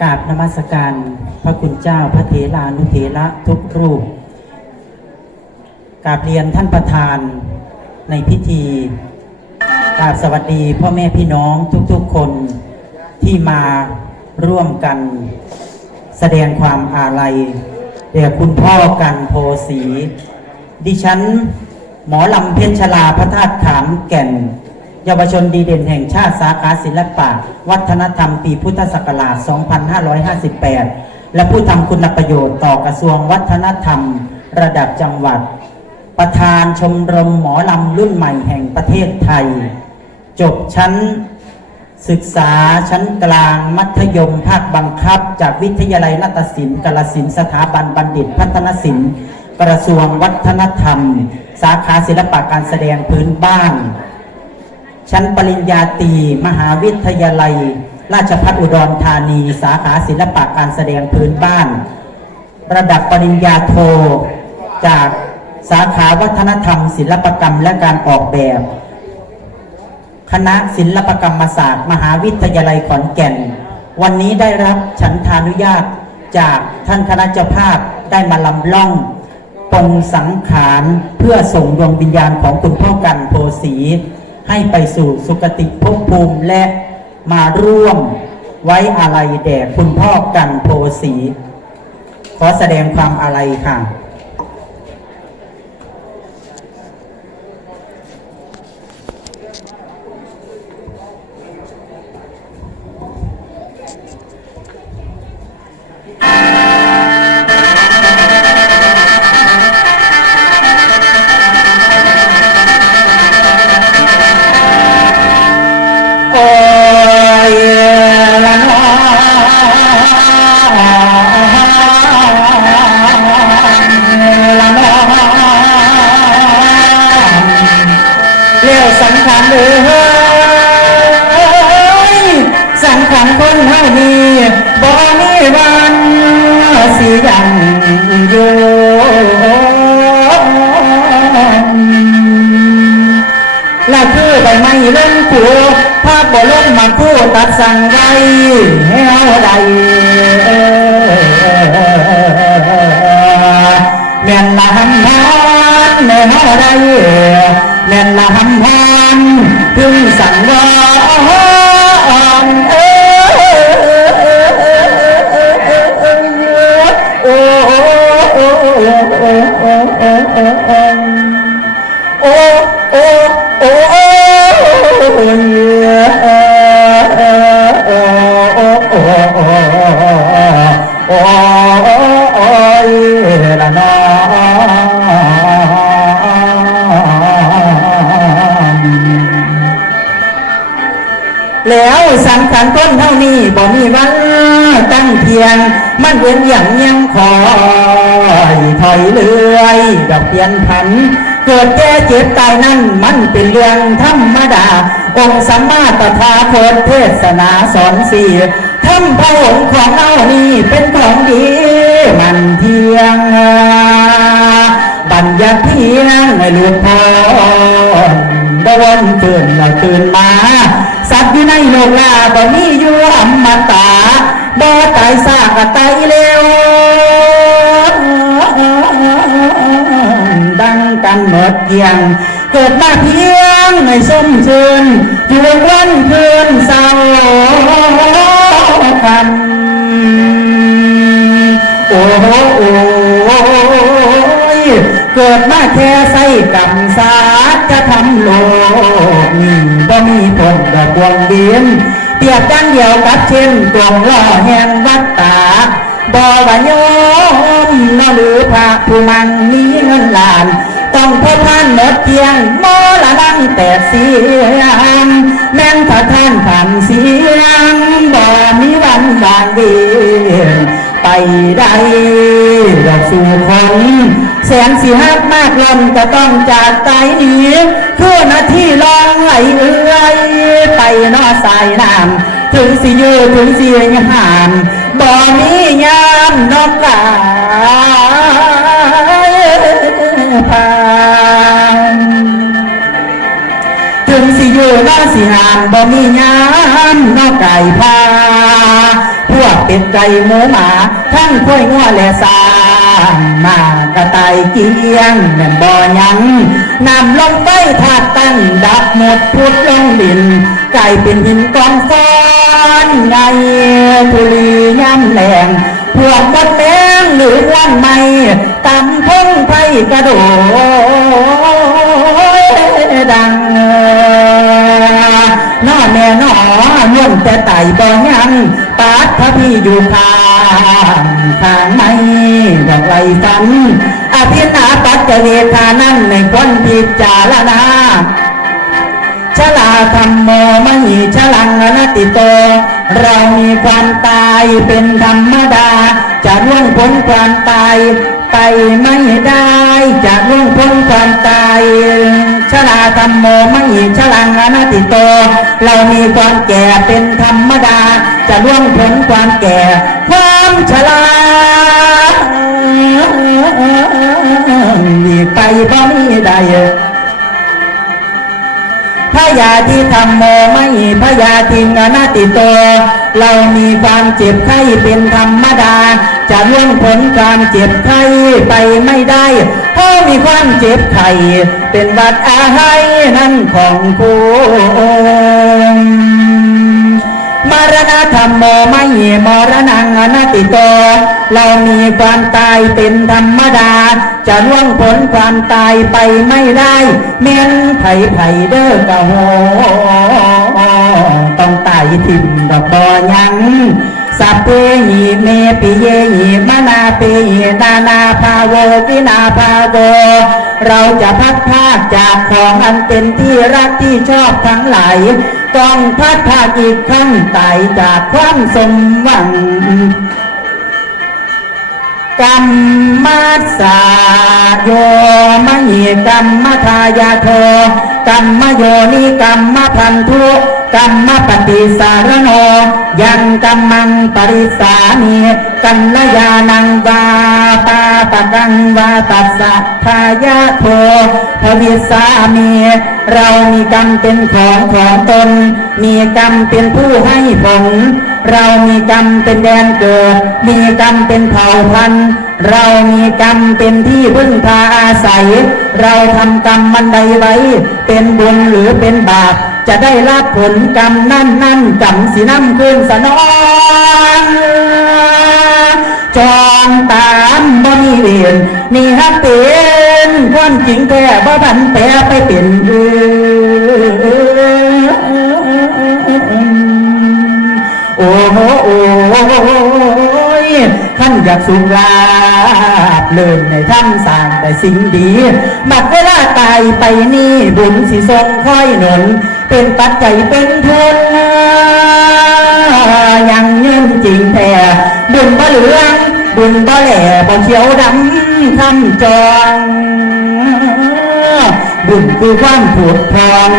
กราบนมัสการพระคุณเจ้าพระเถรานุเถระทุกรูปกราบเรียนท่านประธานในพิธีกราบสวัสดีพ่อแม่พี่น้องทุกๆคนที่มาร่วมกันแสดงความอาลัยแด่คุณพ่อกันโพสี ดิฉัน หมอลำเพชรชลาพระธาตุขามแก่น เยาวชนดีเด่นแห่งชาติสาขาศิลปะ วัฒนธรรมปีพุทธศักราช 2558 และผู้ทำคุณประโยชน์ต่อกระทรวงวัฒนธรรม ระดับจังหวัด ประธานชมรมหมอลำรุ่นใหม่แห่งประเทศไทย จบชั้นศึกษาชั้นกลางมัธยมภาคบังคับ จากวิทยาลัยนาฏศิลป์กาลสินสถาบันบัณฑิตพัฒนศิลป์ กระทรวงวัฒนธรรม สาขาศิลปะการแสดงพื้นบ้าน ชั้นปริญญาตรีมหาวิทยาลัย ราชภัฏอุดรธานี สาขาศิลปะการแสดงพื้นบ้าน ระดับปริญญาโท จากสาขาวัฒนธรรม ศิลปกรรมและการออกแบบ คณะศิลปกรรมศาสตร์ มหาวิทยาลัยขอนแก่น วันนี้ได้รับฉันทานุญาตจากท่านคณะเจ้าภาพได้มาลำล่องปรงสังขารเพื่อส่งดวงวิญญาณของคุณพ่อกันโพสี ให้ไปสู่สุคติภพภูมิและมาร่วมไว้อาลัยแด่คุณพ่อกันโพสี ขอแสดงความอาลัยค่ะ ตัดสั่งไว้ให้เอาใดแม่นละหันหันแม่เฮาใดแม่นละหันหันถึงสั่งว่า แล้วสังขารต้นเท่านี้บ่มีวันตั้งเพียง มันเวียนอย่างยังคอยถอยเลื่อยดอกเปลี่ยนผัน เกิดแก่เจ็บตายนั่นมันเป็นเรื่องธรรมดา องค์สัมมาตถาคตเทศนาสอนสี่ทำพระองค์ของเรานี่เป็นของดีมันเที่ยงบัญญัติเพียงให้หลุดพ้นดวนตื่นตื่นมา อยู่ในโลกลาบ่มีอยู่อมตะบ่ตายซากก็ตายเร็วดังกันหมดเพียง เกิดมาเพียงในส้มชื่นอยู่วันคืนเศร้าคำโอ้โหโอ้ยเกิดมาแค่ใส่กรรมสา จะทำโลกนี่บ่มีผลดอกดวงเดียนเปรียบดังเดียวกับเช่นดวงล่อแห่งวัดตาบ่ว่าโยมนหรือพระผู้มันมีเงินล้าน ต้องพบท่านหมดเพียงโมละนังแต่เสียงแม่นถ้าท่านผ่านเสียงบ่มีวันบางเวียนไปได้ดอกสู่คน แสนสีหักมากลนก็ต้องจากตายหนีคือนาที่ลองไหลเอื้อยไปนอสายน้ำถึงสิยืดถึงสิยหามบ่มียามนอกกายพานถึงสิอยู่นอสิหามบ่มียามนอกไก่พาผู้วกเป็ดไก่หมูหมา ทั้งข้วยงัวและสา งมากระต่ายเกียงแม่นบ่อยังนำลงไปถาดตั้งดับหมดพุดลงดินกลายเป็นหินกองฟ้อนไงทุลีย่ำแหลงพวกบดแดงหรือวันไม่ตำพงไพกระโดดดังนอแม่นอนุ่มแต่ไต่บ่ยังปาดพระพี่อยู่ขา งข้างไม่ดอกไว้ฝันอภินาปัจจเวทานั้นในคนพิจารณาชลาธรรมโมมหิชลังอนตติโต เรามีความตายเป็นธรรมดา จะล่วงพ้นความตายไปไม่ได้จะล่วงพ้นความตายชลาธรรมโมมหิชลังอนตติโต เรามีความแก่เป็นธรรมดา จะล่วงพ้นความแก่ ความชรามีไปบ่มีได้พยาธิธรรมโมไม่พยาธิงอนาติโต เรามีความเจ็บไข้เป็นธรรมดา จะล่วงพ้นความเจ็บไข้ไปไม่ได้เพราะมีความเจ็บไข้เป็นวัดอาให้นั่นของคุณ มรณธรรมโมไม่มรณังอนาติโต เรามีความตายเป็นธรรมดา จะล่วงพ้นความตายไปไม่ได้เม้นไผ่ไผ่เด้อกะโหต้องตายทิมดอกบอยังสัพเพหิเมปิเยหิมนาเปหินานาภาโววินาภาโวเราจะพัดพาจากของอันเป็นที่รักที่ชอบทั้งหลาย ต้องพัดพากอีกครั้งตายจากความสมหวังกรรมัสสาโยมหิกรรมทายาโทกรรมโยนิกรรมพันธุกรรมปฏิสารโน ยังกรรมังปริสามี กัลยานังวาปาปะกังวาตัสสะทายาโทภวิสามีเรามีกรรมเป็นของของตน มีกรรมเป็นผู้ให้ผล เรามีกรรมเป็นแดนเกิด มีกรรมเป็นเผ่าพันธุ์ เรามีกรรมเป็นที่พึ่งพาอาศัย เราทำกรรมมันใดไว้ เป็นบุญหรือเป็นบาป จะได้รับผลกรรมนั่นนั่นกรรมสีน้ำคืนสนอง จองตามบ่มีเวียนนี่ฮักเป็นความจริงแท้บ่พันแปรไปเป็นอื่นโอ้โหโอ้ยท่านอยากสุขลาบเลินในท่านสร้างแต่สิ่งดีบัดเวลาตายไปนี่บุญสิทรงค่อยหนุน เป็นปัจจัยเป็นทุนยังยืนจริงแท้บุญบ่เหลือง บุญบ่แหล่บ่เขียวดำคำจอง บุญคือความผูกพัน